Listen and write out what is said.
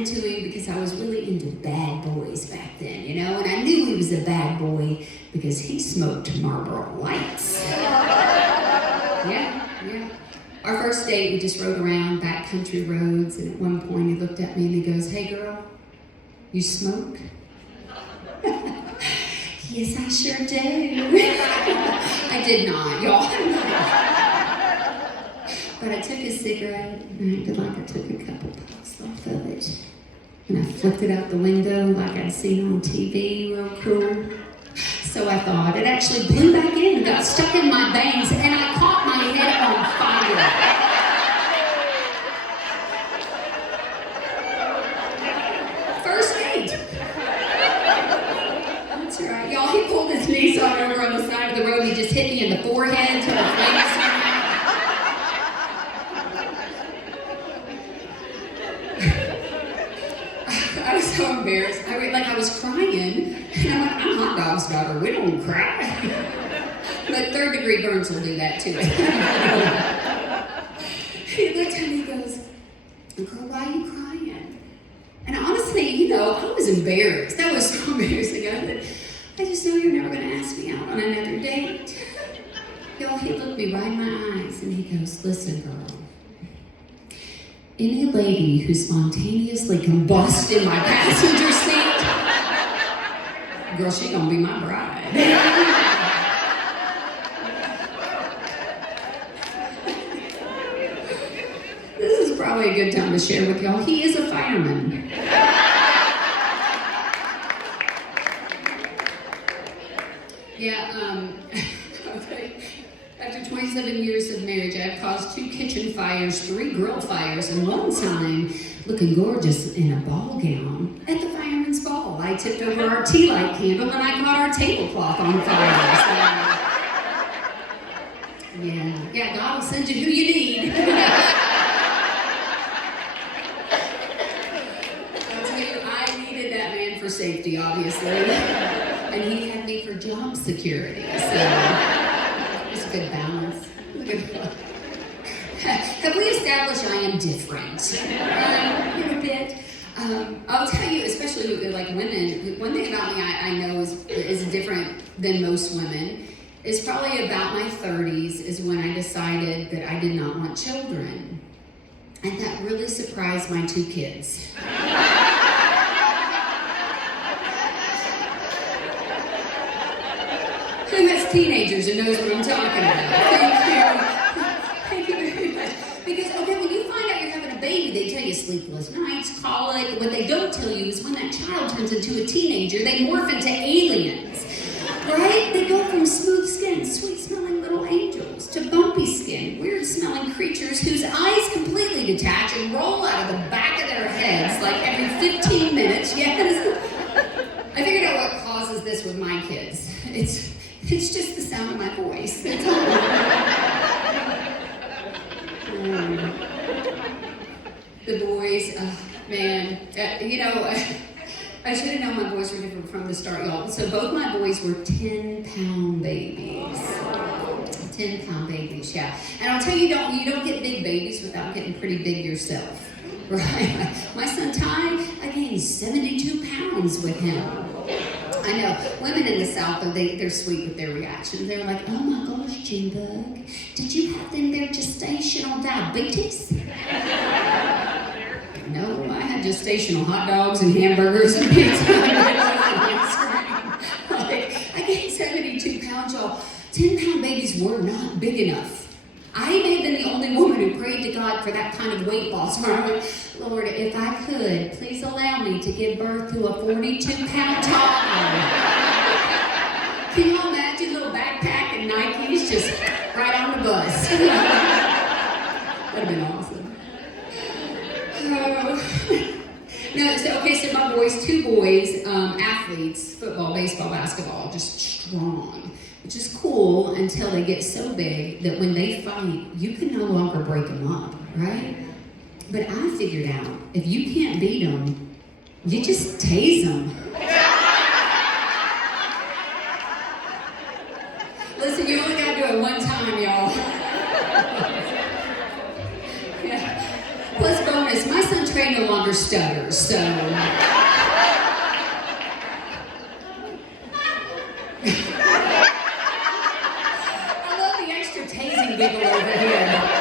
into him because I was really into bad boys back then, you know, and I knew he was a bad boy because he smoked Marlboro Lights. Yeah. Our first date, we just rode around backcountry roads, and at one point he looked at me and he goes, "Hey girl, you smoke?" Yes, I sure do. I did not, y'all. But I took a cigarette and I acted like I took a couple puffs off of it. And I flipped it out the window like I'd seen on TV, real cool. So I thought. It actually blew back in and got stuck in my veins, and I caught my head on fire. First date. That's right. Y'all, he pulled his Nissan over on the side of the road. He just hit me in the forehead until the flames came out. I was so embarrassed. I was crying. And I'm like, "I'm Hot Dog's daughter. We don't cry." But third-degree burns will do that too. He looked at me and goes, "Girl, why are you crying?" And honestly, you know, I was embarrassed. That was so embarrassing. I said, "I just know you're never going to ask me out on another date." Y'all, he looked me right in my eyes and he goes, "Listen, girl. Any lady who spontaneously combusts in my passenger seat, girl, she gonna be my bride." This is probably a good time to share with y'all. He is a fireman. Okay. After 27 years of marriage, I've caused 2 kitchen fires, 3 grill fires, and one time, looking gorgeous in a ball gown, at the fireman's ball. I tipped over our tea light candle and I caught our tablecloth on fire. So, yeah, God will send you who you need. I'll tell you, I needed that man for safety, obviously. And he had me for job security, so... It's a good balance. Have we established I am different? In a bit. I'll tell you, especially with, like, women, one thing about me I know is different than most women. Is probably about my 30s is when I decided that I did not want children. And that really surprised my 2 kids. Who has teenagers and knows what I'm talking about? Thank you very much. Because, okay, when you find out you're having a baby, they tell you sleepless nights, colic. What they don't tell you is when that child turns into a teenager, they morph into aliens, right? They go from smooth skin, sweet-smelling little angels, to bumpy skin, weird-smelling creatures whose eyes completely detach and roll out of the back of their heads like every 15 minutes. Yes. I figured out what causes this with my kids. It's just the sound of my voice. That's all. The boys, man, I should have known my boys were different from the start, y'all. So both my boys were 10-pound babies. 10-pound babies, yeah. And I'll tell you, you don't get big babies without getting pretty big yourself, right? My son Ty, I gained 72 pounds with him. I know, women in the South, though, they're sweet with their reactions. They're like, "Oh my gosh, Junebug, did you have them their gestational diabetes?" No, I had gestational hot dogs and hamburgers and pizza. I gained 72 pounds, y'all. 10-pound babies were not big enough. I may have been the only woman who prayed to God for that kind of weight loss. Lord, if I could, please allow me to give birth to a 42-pound toddler. Can you imagine little backpack and Nikes just right on the bus? That'd have been awesome. So my boys, 2 boys, athletes, football, baseball, basketball, just strong. Which is cool until they get so big that when they fight, you can no longer break them up, right? But I figured out, if you can't beat them, you just tase them. Listen, you only gotta do it one time, y'all. Yeah. Plus bonus, my son Trey no longer stutters, so. I love the extra tasing giggle over here.